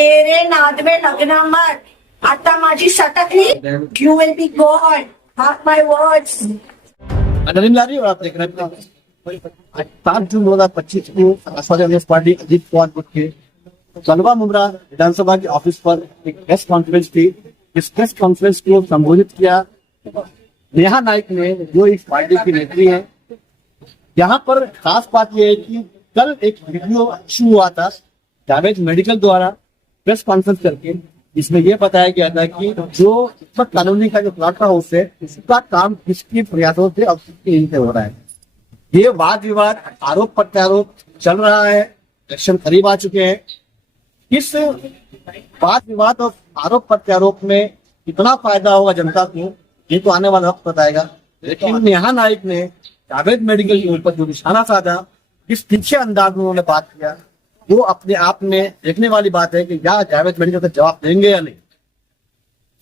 तेरे नाद में लगना मत. आता माझी सटकली. You will be gone. Mark my words. नवीन ला रही हो आप देख रहे हैं 7 जून 2025 को समाजवादी कांग्रेस पार्टी अजीत पवार गुट के तलवा मुमरा विधानसभा के ऑफिस पर एक प्रेस कॉन्फ्रेंस थी. इस प्रेस कॉन्फ्रेंस को संबोधित किया नेहा नायक ने, जो इस पार्टी की नेत्री है. यहाँ पर खास बात यह है कि कल एक वीडियो इशू हुआ था जावेद मेडिकल द्वारा प्रेस कॉन्फ्रेंस करके, जिसमें यह बताया गया था कि जो कानूनी का जो प्लॉट हाउस है उसका काम किसके प्रयासों से अब से हो रहा है. ये वाद विवाद आरोप प्रत्यारोप चल रहा है. इलेक्शन करीब आ चुके हैं. इस वाद विवाद और आरोप प्रत्यारोप में कितना फायदा होगा जनता को, ये तो आने वाला वक्त बताएगा. लेकिन नेहा नायक ने जावेद मेडिकल के ऊपर जो निशाना साधा, किस तीखे अंदाज में उन्होंने बात किया, वो अपने आप में देखने वाली बात है कि क्या जावेद मेडिकल का जवाब देंगे या नहीं.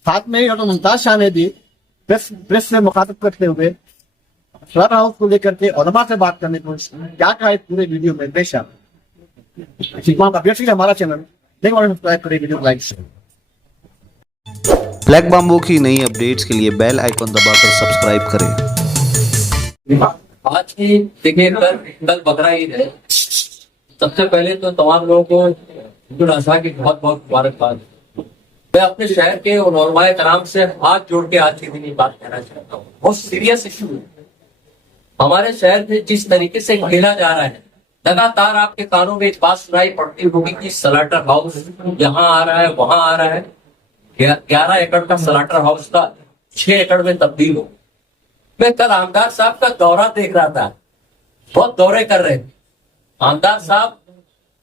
साथ में ही डॉक्टर मुमताज शाह ने भी प्रेस से मुखातिब करते हुए क्लब हाउस को लेकर के उलमा से बात करने को क्या कहा इस पूरे वीडियो में पेश है. हमारा चैनल सब्सक्राइब करें, वीडियो लाइक करें. ब्लैक बाम्बू की नई अपडेट्स के लिए बेल आइकन दबाकर सब्सक्राइब करें. आज की देखिए कल बकरा ईद है. सबसे पहले तो तमाम लोगों को ईद उल अजहा की बहुत बहुत मुबारकबाद. मैं अपने शहर के और उलमाए कराम से हाथ जोड़ के आज के दिन ये बात कहना चाहता हूँ. बहुत सीरियस इशू है. हमारे शहर में जिस तरीके से खेला जा रहा है, लगातार आपके कानों में एक बात सुनाई पड़ती होगी कि सलाटर हाउस यहाँ आ रहा है, वहां आ रहा है. 11 एकड़ का सलाटर हाउस का 6 एकड़ में तब्दील हो. मैं कल आमदार साहब का दौरा देख रहा था. बहुत दौरे कर रहे थे आमदार साहब.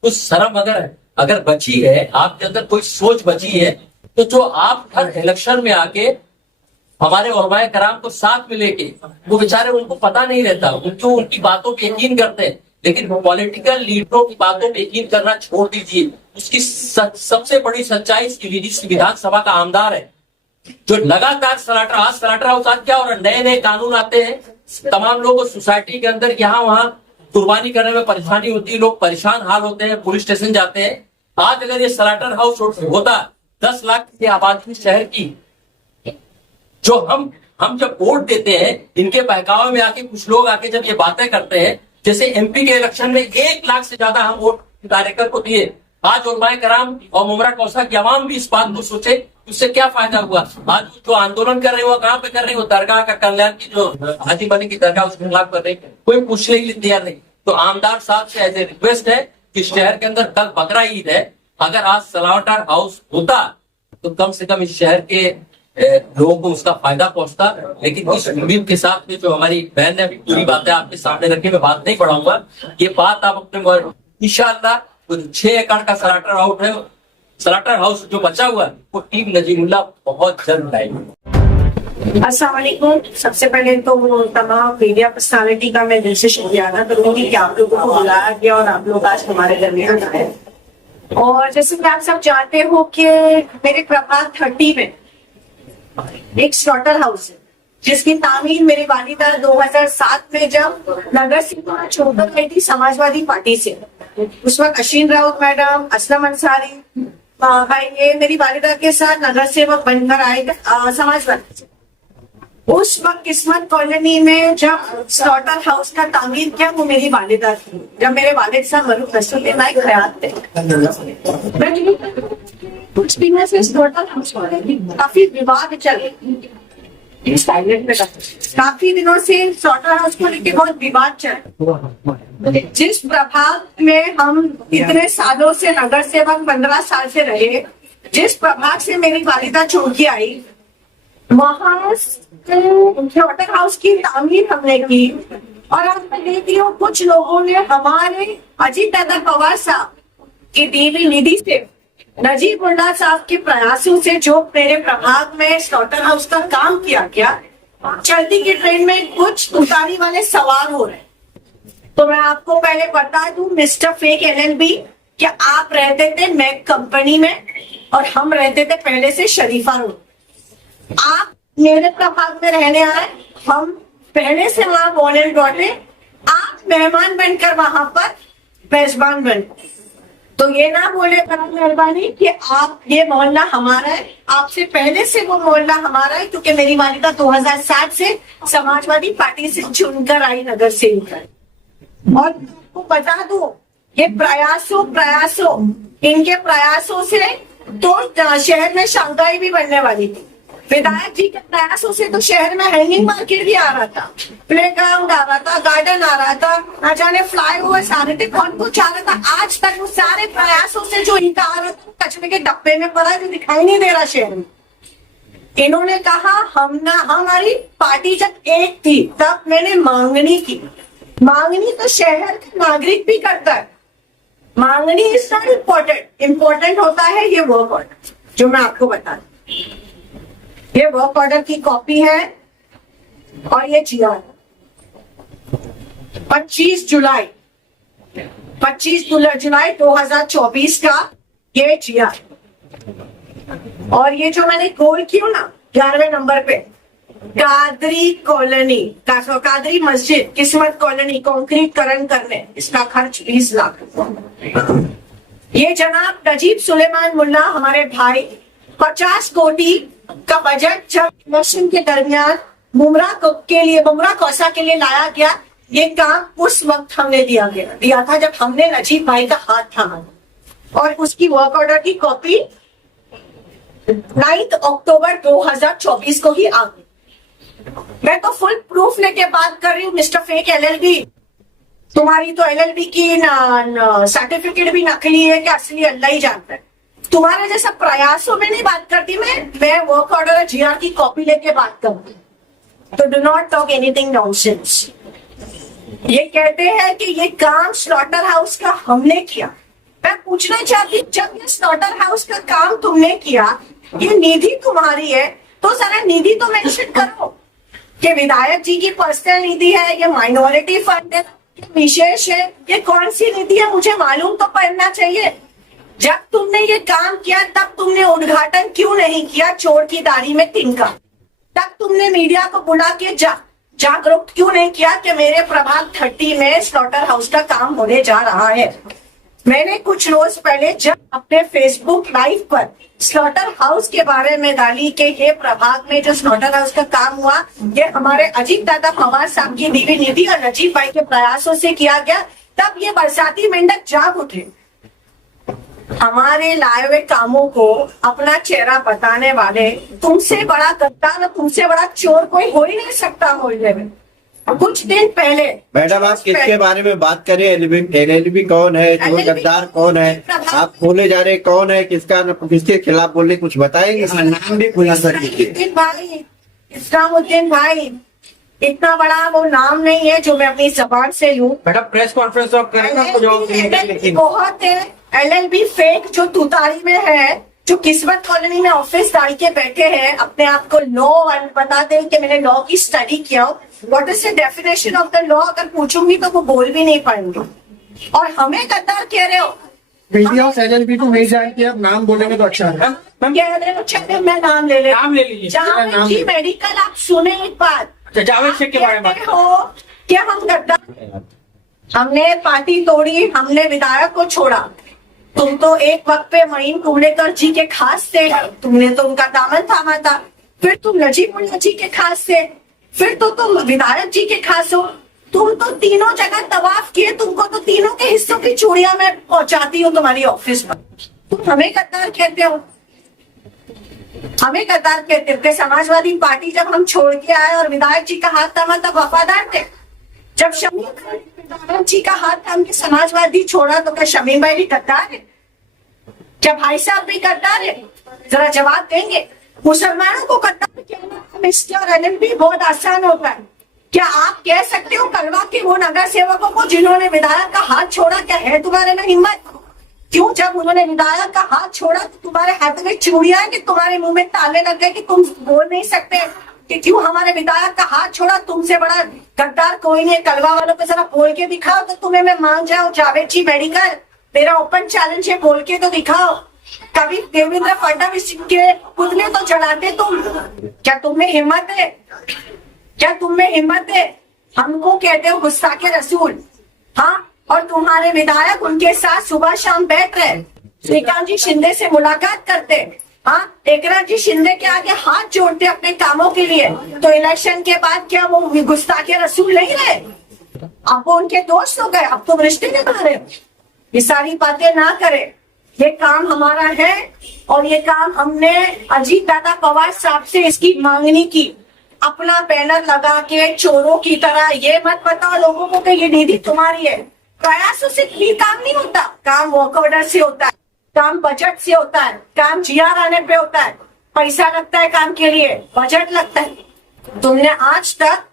कुछ शर्म अगर बची है, आपके अंदर कोई सोच बची है, तो जो आप हर इलेक्शन में आके हमारे उलमाए कराम को साथ में लेके, वो बेचारे उनको पता नहीं रहता, उनको उनकी बातों पे यकीन करते हैं, लेकिन पॉलिटिकल लीडरों की बातों पे यकीन करना छोड़ दीजिए. उसकी सबसे बड़ी सच्चाई इसकी विधानसभा का आमदार है, जो लगातार सलाटर हाउस आज क्या हो रहा है, नए नए कानून आते हैं, तमाम लोगों को सोसाइटी के अंदर यहाँ वहां कुर्बानी करने में परेशानी होती है, लोग परेशान हाल होते हैं, पुलिस स्टेशन जाते हैं. आज अगर ये सलाटर हाउस होता 10 लाख की आबादी शहर की, जो हम जब वोट देते हैं, इनके बहकावे में आके कुछ लोग आके जब ये बातें करते हैं, जैसे एमपी के इलेक्शन में 1 लाख से ज्यादा हम वोट कार्यकर्ता को दिए. आज उलमाए कराम और मुमरा कौसा की आवाम भी इस बात को सोचे, उससे क्या फायदा हुआ. आज जो आंदोलन कर रहे हो कहाँ पे कर रहे हो, दरगाह का कल्याण की जो हाजी बनी की दरगाह उसके खिलाफ कर रहे हैं, कोई पूछने के लिए तैयार नहीं. तो आमदार साहब से ऐसे रिक्वेस्ट है कि शहर के अंदर कल बकरा ईद है, अगर आज सलाटर हाउस होता तो कम से कम इस शहर के लोगों को उसका फायदा पहुंचता. लेकिन इस उम्मीद के साथ में जो हमारी बहन ने पूरी बातें आपके सामने रखी, मैं बात नहीं बढ़ाऊंगा. ये बात आप अपने इंशाअल्लाह 6 एकड़ का सलाटर हाउस जो बचा हुआ है, वो टीम नजीमुल्लाह बहुत जल्द लाएगी. अस्सलाम वालेकुम. सबसे पहले तो तमाम मीडिया पर्सनालिटी का मैं दिल से शुक्रिया अदा करूंगी कि आप लोगों को बुलाया गया और आप लोग आज हमारे दरमियान आए. और जैसे कि आप सब जानते हो कि मेरे प्रभात 30 में एक स्लॉटर हाउस है, जिसकी तामीर मेरी वालिदा 2007 में जब नगर से छोड़कर गई थी समाजवादी पार्टी से. उस वक्त अशीन राउत मैडम, असलम अंसारी भाई, ये मेरी वालिदा के साथ नगर सेवक बनकर आए थे समाजवादी से. उस वक्त किस्मत कॉलोनी में जब स्लॉटर हाउस का तामीर किया, वो मेरी वालिदा थी, जब मेरे वालिद साहब मरूफ रसूल नाइक हयात थे. कुछ दिनों से स्लॉटर हाउस काफी विवाद चले. काफी दिनों से स्लॉटर हाउस को लेकर बहुत विवाद चले. जिस प्रभाग में हम इतने सालों से नगर सेवक 15 साल से रहे, जिस प्रभाग से मेरी वालिदा छोड़ के आई, वहां स्लॉटर हाउस की तामीर हमने की. और हमने देख लिया कुछ लोगों ने हमारे अजीत पवार साहब की दी हुई निधि से, नजीबुल्लाह साहब के प्रयासों से जो मेरे प्रभाग में स्लॉटर हाउस का काम किया गया, चलती की ट्रेन में कुछ उतारी वाले सवार हो रहे. तो मैं आपको पहले बता दूं, मिस्टर फेक LLB, कि आप रहते थे मैक कंपनी में और हम रहते थे पहले से शरीफा रोड. आप मेरे प्रभाग में रहने आए, हम पहले से वहां बोर्न एंड ब्रॉट है. आप मेहमान बनकर वहां पर मेजबान बन. तो ये ना बोले बड़ा मेहरबानी कि आप ये मोहल्ला हमारा है, आपसे पहले से वो मोहल्ला हमारा है, क्योंकि मेरी वालिदा 2007 से समाजवादी पार्टी से चुनकर आई नगर सेविका। और आपको बता दूं, ये प्रयासों इनके प्रयासों से तो शहर में शंघाई भी बनने वाली थी। विधायक जी के प्रयासों से तो शहर में हैंगिंग मार्केट भी आ रहा था, प्लेग्राउंड आ रहा था, गार्डन आ रहा था, ना जाने फ्लाईओवर आ रहे थे, कौन कुछ आ रहा था। आज तक वो सारे प्रयासों से जो इनका आ रहा था कचरे के डब्बे में पड़ा, जो दिखाई नहीं दे रहा शहर में। इन्होंने कहा हमारी पार्टी जब एक थी तब मैंने मांगनी की। मांगनी तो शहर का नागरिक भी करता है। मांगनी इज नॉट इम्पोर्टेंट होता है ये वर्क ऑर्डर जो मैं आपको बता दूं। ये वर्क ऑर्डर की कॉपी है और ये GR 25 जुलाई 2024 का ये GR। और ये जो मैंने गोल किया ना 11वें नंबर पे, कादरी कॉलोनी कादरी मस्जिद किस्मत कॉलोनी कंक्रीटकरण करने, इसका खर्च 20 लाख। ये जनाब नजीब सुलेमान मुल्ला हमारे भाई 50 कोटी का बजट जब इलेक्शन के दरमियान मुमरा कौसा के लिए लाया गया, ये काम उस वक्त हमने दिया था जब हमने नजीब भाई का हाथ थामा। और उसकी वर्क ऑर्डर की कॉपी 9 अक्टूबर 2024 को ही आ गई। मैं तो फुल प्रूफ लेके बात कर रही हूँ मिस्टर फेक LLB। तुम्हारी तो LLB की सर्टिफिकेट भी नकली है कि असली अल्लाह ही जानता है। तुम्हारे जैसा प्रयासों में नहीं बात करती मैं वर्क ऑर्डर GR की कॉपी लेके बात करूंगी। तो do not talk anything nonsense. ये कहते हैं कि ये काम स्लॉटर हाउस का हमने किया। मैं पूछना चाहती हूँ, जब ये स्लॉटर हाउस का काम तुमने किया, ये निधि तुम्हारी है, तो जरा निधि तो मेंशन करो कि विधायक जी की पर्सनल निधि है, ये माइनॉरिटी फंड है, ये विशेष है, ये कौन सी निधि है, मुझे मालूम तो पड़ना चाहिए। जब तुमने ये काम किया तब तुमने उद्घाटन क्यों नहीं किया चोर की दाढ़ी में तिनका? तब तुमने मीडिया को बुला के जागरूक क्यों नहीं किया कि मेरे प्रभाग 30 में स्लॉटर हाउस का काम होने जा रहा है? मैंने कुछ रोज पहले जब अपने फेसबुक लाइव पर स्लॉटर हाउस के बारे में डाली कि ये प्रभाग में जो स्लॉटर हाउस का काम हुआ, ये हमारे अजीत दादा पवार साहब की दीवी निधि और नजीब भाई के प्रयासों से किया गया, तब ये बरसाती मेंढक जाग उठे। हमारे लाए हुए कामों को अपना चेहरा बताने वाले, तुमसे बड़ा गद्दार और तुमसे बड़ा चोर कोई हो ही नहीं सकता मोहल्ले में। कुछ दिन पहले मैडम आप किसके बारे में बात करें? LLB कौन है? चोर गद्दार कौन है? आप बोले जा रहे कौन है? किसके खिलाफ बोले, कुछ बताएंगे? नाम भी खुलासा कीजिए। इस्लामुद्दीन भाई इतना बड़ा वो नाम नहीं है जो मैं अपनी जबान से लूं। मैडम प्रेस कॉन्फ्रेंस तो करेंगे आपको जवाब बहुत है। LLB फेक जो तुतारी में है, जो किस्मत कॉलोनी में ऑफिस डाल के बैठे हैं, अपने आप को लॉ बताते हैं कि मैंने लॉ की स्टडी किया। What is the definition of the law अगर पूछूंगी तो वो बोल भी नहीं पाएंगे। और हमें गद्दार कह रहे हो। मीडिया ऑफ LLB को नहीं जानती, आप नाम बोलेंगे तो अच्छा है। कह रहे हो, चलिए मैं नाम ले नाम ले लीजिए। जावेद जी मेडिकल। आप सुने एक बात, जावेद शेख के बारे में बात हो क्या हम गद्दार? हमने पार्टी तोड़ी, हमने विधायक को छोड़ा। तुम तो एक वक्त पे महीन कुंबलेकर जी के खास थे, तुमने तो उनका दामन थामा था। फिर तुम नजीब मुल्ला जी के खास थे, फिर तो तुम विधायक जी के खास हो। तुम तो तीनों जगह तवाफ किए, तुमको तो तीनों के हिस्सों की चूड़ियां मैं पहुंचाती हूँ तुम्हारी ऑफिस पर। तुम हमें गद्दार कहते हो, हमें गद्दार कहते हो कि समाजवादी पार्टी जब हम छोड़ के आए और विधायक जी का हाथ थामा तब वफादार थे। जब शमीम जी का हाथ थाम के समाजवादी छोड़ा तो क्या शमीम भाई भी गद्दार है? क्या भाई साहब भी गद्दार है? जरा जवाब देंगे। मुसलमानों को गद्दार कहना मिस्टर LLB बहुत आसान होता है। क्या आप कह सकते हो कलवा के वो नगर सेवकों को जिन्होंने विधायक का हाथ छोड़ा, क्या है तुम्हारे में हिम्मत? क्यों जब उन्होंने विधायक का हाथ छोड़ा तो तुम्हारे हाथ में चूड़ियां हैं कि तुम्हारे मुंह में ताले लग गए कि तुम बोल नहीं सकते कि क्यों हमारे विधायक का हाथ छोड़ा? तुमसे बड़ा गद्दार कोई नहीं। कलवा वालों को जरा बोल के दिखाओ तो तुम्हें मैं मान जाऊं। जावेद जी मेडिकल, मेरा ओपन चैलेंज है, बोल के तो दिखाओ। कभी देवेंद्र फडणवीस के पुतले तो चढ़ाते तुम। क्या तुम्हें हिम्मत है? क्या तुम्हें हिम्मत है? हमको कहते हो गुस्ताखे रसूल। हाँ, और तुम्हारे विधायक उनके साथ सुबह शाम बैठ रहे, श्रीकांत जी शिंदे से मुलाकात करते, हाँ एकनाथ जी शिंदे के आगे हाथ जोड़ते अपने कामों के लिए, तो इलेक्शन के बाद क्या वो गुस्ताखे रसूल नहीं रहे? अब वो उनके दोस्त हो गए, अब तुम रिश्ते निभा रहे हो। ये सारी बातें ना करे, ये काम हमारा है और ये काम हमने अजीत दादा पवार साहब से इसकी मांगनी की। अपना बैनर लगा के चोरों की तरह ये मत बताओ लोगों को कि ये निधि तुम्हारी है। प्रयासों से भी काम नहीं होता, काम वर्क ऑर्डर से होता है, काम बजट से होता है, काम जीआर आने पे होता है, पैसा लगता है काम के लिए, बजट लगता है। तुमने आज तक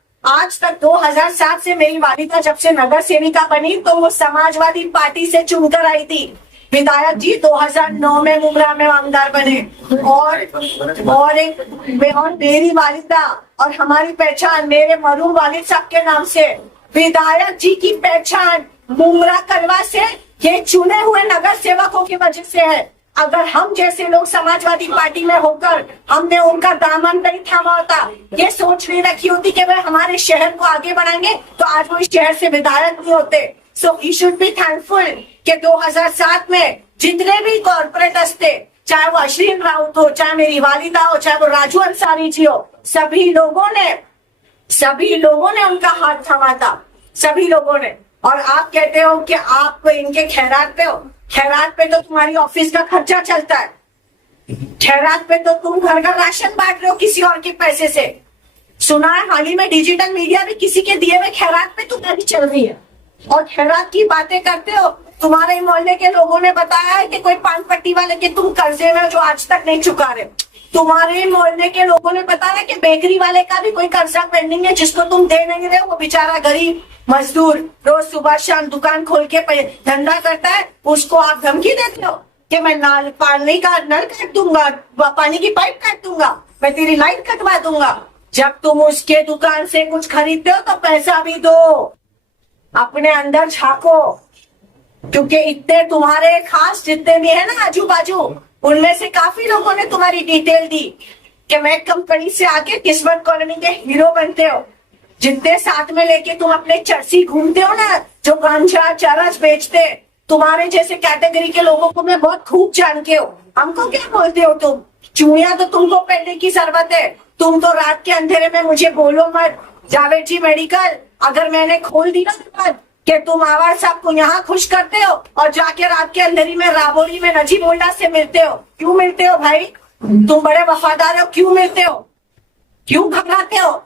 2007 से मेरी वालिदा जब से नगर सेविका बनी तो वो समाजवादी पार्टी से चुनकर आई थी। विधायक जी 2009 में मुमरा में आमदार बने और मेरी वालिदा और हमारी पहचान मेरे मरूम वालिद साहब के नाम से। विधायक जी की पहचान मुमरा कलवा से ये चुने हुए नगर सेवकों की वजह से है। अगर हम जैसे लोग समाजवादी पार्टी में होकर हमने उनका दामन नहीं थामा होता, ये सोच नहीं रखी होती कि वे हमारे शहर को आगे बढ़ाएंगे, तो आज वो इस शहर से विधायक नहीं होते। सो ही शुड बी थैंकफुल कि 2007 में जितने भी कॉर्पोरेटर्स थे, चाहे वो अश्विन राउत हो, चाहे मेरी वालिदा हो, चाहे वो राजू अंसारी जी हो, सभी लोगों ने उनका हाथ थामा था, सभी लोगों ने। और आप कहते हो कि आप इनके खैरात पे हो, खैरात पे तो तुम्हारी ऑफिस का खर्चा चलता है, खैरात पे तो तुम घर का राशन बांट रहे हो किसी और के पैसे से। सुना है हाल ही में डिजिटल मीडिया में किसी के दिए हुए खैरात पे तुम्हारी चल रही है और खैरात की बातें करते हो। तुम्हारे मोहल्ले के लोगों ने बताया है कि कोई पान पट्टी वाले के तुम कर्जे में जो आज तक नहीं चुका रहे। तुम्हारे मोहल्ले के लोगों ने बताया कि बेकरी वाले का भी कोई कर्जा पेंडिंग है जिसको तुम दे नहीं रहे हो। वो बेचारा गरीब मजदूर रोज सुबह शाम दुकान खोल के धंधा करता है, उसको आप धमकी देते हो कि मैं पानी का नल काट दूंगा, पानी की पाइप काट दूंगा, मैं तेरी लाइट कटवा दूंगा। जब तुम उसके दुकान से कुछ खरीदते हो तो पैसा भी दो, अपने अंदर झांको, क्योंकि इतने तुम्हारे खास जितने भी है ना आजू बाजू, उनमें से काफी लोगों ने तुम्हारी डिटेल दी कि मैं कंपनी से आके किस्मत कॉलोनी के हीरो बनते हो। जितने साथ में लेके तुम अपने चर्सी घूमते हो ना, जो गांजा चरस बेचते, तुम्हारे जैसे कैटेगरी के लोगों को मैं बहुत खूब जानते हो। हमको क्या बोलते हो तुम? चूड़ियां तो तुमको पहनने की जरूरत है, तुम तो रात के अंधेरे में मुझे बोलो मत। जावेद जी मेडिकल अगर मैंने खोल दी ना दुकान कि तुम आवाज साहब को यहाँ खुश करते हो और जाके रात के अंधेरी में राबोरी में नजीब मुल्ला से मिलते हो। क्यों मिलते हो भाई? तुम बड़े वफादार हो, क्यों मिलते हो? क्यों घबराते हो?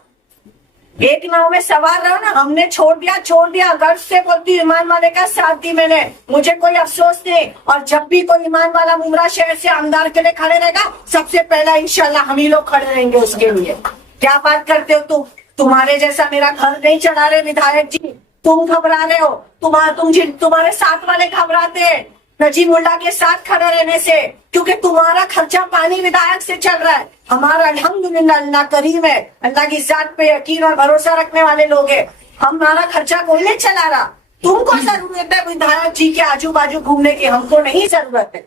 एक नाव में सवार रहो ना। हमने छोड़ दिया गर्व से बोलती ईमान वाले का साथ दी मैंने, मुझे कोई अफसोस नहीं। और जब भी कोई ईमान वाला मुमरा शहर से आमदार के लिए खड़े रहेगा, सबसे पहला इंशाल्लाह हम ही लोग खड़े रहेंगे उसके लिए। क्या बात करते हो तुम? तुम्हारे जैसा मेरा घर नहीं चढ़ा रहे विधायक जी, तुम घबरा रहे हो। तुम्हारे साथ वाले घबराते हैं नजीब मुल्ला के साथ खड़े रहने से, क्योंकि तुम्हारा खर्चा पानी विधायक से चल रहा है। हमारा अल्हम्दुलिल्लाह अल्लाह करीम है, अल्लाह की जात पे यकीन और भरोसा रखने वाले लोग हैं। हमारा खर्चा कोई नहीं चला रहा। तुमको जरूरत है विधायक जी के आजू बाजू घूमने की, हमको नहीं जरूरत है।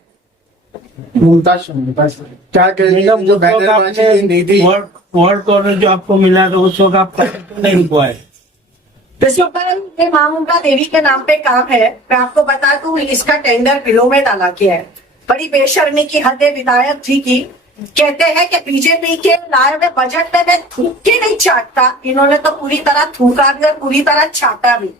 क्या कहेंगे जो बैनरबाजी नीति वर्ड कॉर्नर जो आपको मिला तो उस वक्त आपका क्यों नहीं हुआ है? ये माँ मुमरा देवी के नाम पे काम है। मैं आपको बता दूं इसका टेंडर बिलों में डाला गया है। बड़ी बेशर्मी की हद है विधायक जी की। कहते हैं कि बीजेपी के लाए हुए बजट में मैं थूक के नहीं चाटता, इन्होंने तो पूरी तरह थूका भी और पूरी तरह चाटा भी।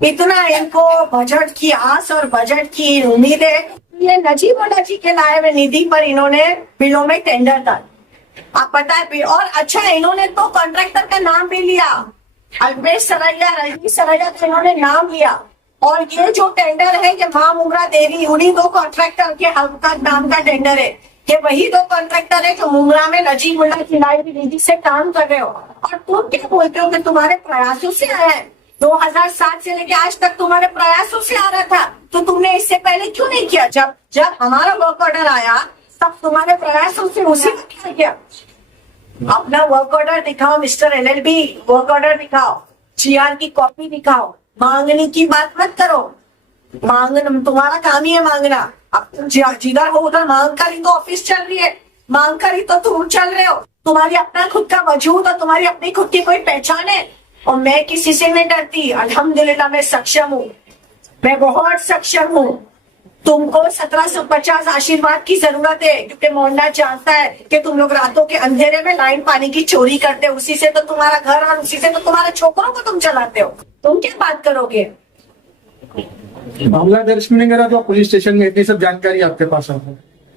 इतना इनको बजट की आस और बजट की उम्मीद है। ये नजीब मुल्ला जी के लाए हुए निधि पर इन्होंने बिलों में टेंडर डाला। आप पता है और अच्छा इन्होंने तो कॉन्ट्रैक्टर का नाम भी लिया, अल्पेश सरैया, रजनी सरैया का इन्होंने नाम लिया। और ये जो टेंडर है ये माँ मुमरा देवी उन्हीं दो कॉन्ट्रैक्टर के हल्का नाम का टेंडर है। ये वही दो कॉन्ट्रैक्टर है जो मुमरा में नजीब मुल्ला की लाई हुई निधि से काम कर रहे हो। और तुम क्या बोलते हो कि तुम्हारे प्रयासों से आया है? 2007 से लेके आज तक तुम्हारे प्रयासों से आ रहा था, तो तुमने इससे पहले क्यों नहीं किया? जब हमारा वर्क ऑर्डर आया तब तुम्हारे प्रयासों से उसी ने क्या किया? अपना वर्क ऑर्डर दिखाओ मिस्टर LLB, वर्क ऑर्डर दिखाओ, GR की कॉपी दिखाओ। मांगने की बात मत करो। मांगना तुम्हारा काम ही है मांगना। अब जिधर हो उधर मांग कर ही तो ऑफिस चल रही है, मांग कर ही तो तुम चल रहे हो। तुम्हारी अपना खुद का वजूद और तुम्हारी अपनी खुद की कोई पहचान है। और मैं किसी से नहीं डरती, अल्हम्दुलिल्लाह मैं सक्षम हूँ। मैं बहुत सक्षम हूँ। तुमको 1750 आशीर्वाद की जरूरत है, क्योंकि मोहनदास जानता है कि तुम लोग रातों के अंधेरे में लाइन पानी की चोरी करते हो, उसी से तो तुम्हारा घर और उसी से तो तुम्हारे छोकरों को तुम चलाते हो। तुम क्या बात करोगे? मामला दर्ज नहीं करा तो पुलिस स्टेशन में इतनी सब जानकारी आपके पास है?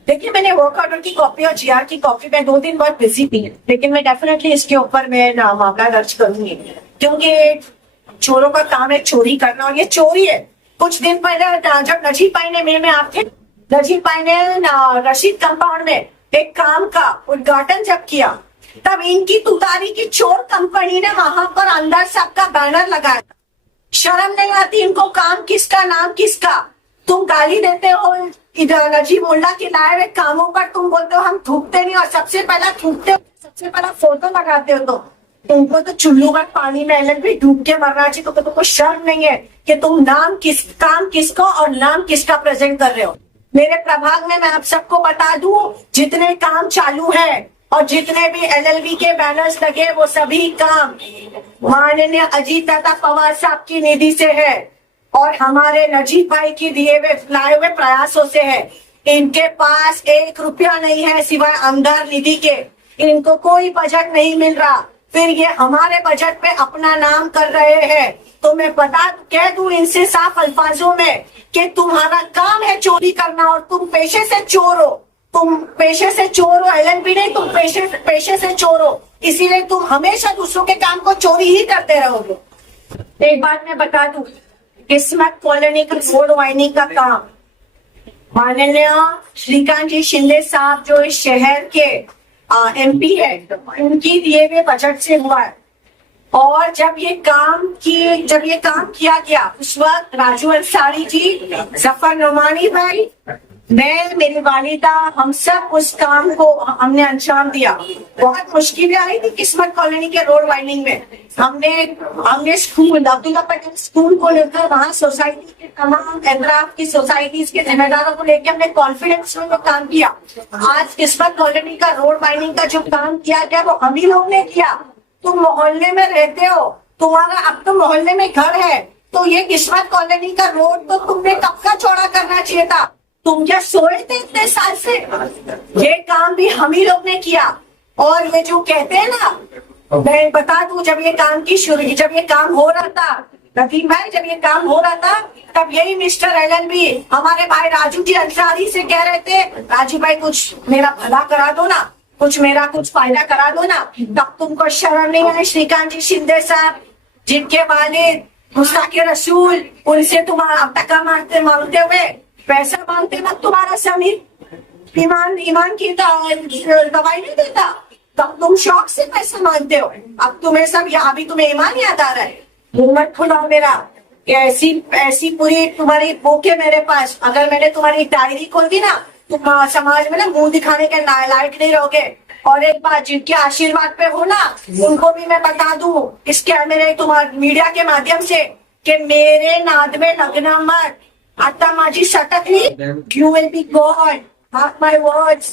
देखिए, मैंने वर्क ऑर्डर की कॉपी और जीआर की कॉपी में 2 दिन बहुत बिजी थी, लेकिन मैं डेफिनेटली इसके ऊपर मैं मामला दर्ज करूंगी, क्योंकि चोरों का काम है चोरी करना, और ये चोरी है। कुछ दिन पहले जब नजीब भाई ने मेरे में आप थे, नजीब भाई ने रशीद कंपाउंड में एक काम का उद्घाटन जब किया, तब इनकी तुतारी की चोर कंपनी ने वहां पर अंदर सबका बैनर लगाया। शर्म नहीं आती इनको? काम किसका, नाम किसका? तुम गाली देते हो इधर नजीब मुल्ला के लाए हुए कामों पर, तुम बोलते हो हम थूकते नहीं, और सबसे पहला थूकते हो, सबसे पहला फोटो लगाते हो। तो तुमको तो चुल्लू का पानी में एलएलबी डूब के मरना चाहिए। तो तुमको शर्म नहीं है कि तुम नाम किस, काम किसको और नाम किसका प्रेजेंट कर रहे हो? मेरे प्रभाग में मैं आप सबको बता दूं, जितने काम चालू है और जितने भी एलएलबी के बैनर्स लगे, वो सभी काम माननीय अजीत दादा पवार साहब की निधि से है और हमारे नजीब भाई की दिए हुए लाए हुए प्रयासों से है। इनके पास 1 रुपया नहीं है सिवाय आमदार निधि के। इनको कोई बजट नहीं मिल रहा, फिर ये हमारे बजट पे अपना नाम कर रहे हैं। तो मैं कह दूं इनसे साफ अल्फाजों में कि तुम्हारा काम है चोरी करना और तुम पेशे से चोर हो। तुम पेशे से चोर हो, एलएलबी नहीं, तुम पेशे से चोर हो। इसीलिए तुम हमेशा दूसरों के काम को चोरी ही करते रहोगे। एक बात मैं बता दूं, किस्मत कॉलोनी का रोड वाइनिंग का काम माननीय श्रीकांत जी शिंदे साहब जो इस शहर के एमपी है, उनकी दिए हुए बजट से हुआ है। और जब ये काम किया गया, उस वक्त राजू अंसारी जी, जफर नुमानी भाई, मैं, मेरी वालिदा, हम सब उस काम को हमने अंजाम दिया। बहुत मुश्किलें आई थी किस्मत कॉलोनी के रोड वाइनिंग में। हमने स्कूल, अब्दुल्ला पटेल स्कूल को लेकर वहाँ सोसाइटी के तमाम एंड्राफ की सोसाइटीज के जिम्मेदारों को लेकर हमने कॉन्फिडेंस में काम किया। आज किस्मत कॉलोनी का रोड वाइनिंग का जो काम किया गया वो हम ही लोग ने किया। तुम मोहल्ले में रहते हो, तुम्हारा अब तो मोहल्ले में घर है, तो ये किस्मत कॉलोनी का रोड तो तुमने कब का चौड़ा करना चाहिए था। तुम क्या सोए थे इतने साल से? ये काम भी हम ही लोग ने किया। और ये जो कहते हैं ना, मैं बता दूं, जब ये काम हो रहा था, नदीम भाई, जब ये काम हो रहा था, तब यही मिस्टर एलएलबी हमारे भाई राजू जी अंसारी से कह रहे थे, राजू भाई कुछ मेरा भला करा दो ना, कुछ फायदा करा दो ना। तब तुमको शर्म नहीं आई? श्रीकांत जी शिंदे साहब, जिनके वालिद मुस्ताके रसूल, उनसे तुम्हारा टका मांगते हुए, पैसा मांगते वक्त तुम्हारा समीर ईमान की दवाई नहीं देता, तब तुम शौक से पैसा मांगते हो। अब तुम्हें सब यहाँ भी तुम्हें ईमान याद आ रहा है। मुंह मत खुलाओ मेरा, ऐसी पूरी तुम्हारी बुक है मेरे पास। अगर मैंने तुम्हारी डायरी खोल दी ना, तुम समाज में ना मुंह दिखाने के लायक नहीं रहोगे। और एक बात, जिनके आशीर्वाद पे हो ना, उनको भी मैं बता दूं इस कैमरे तुम्हारे मीडिया के माध्यम से कि मेरे नाद में लगना मत। आता माझी सटकली, you will be God. Mark my words.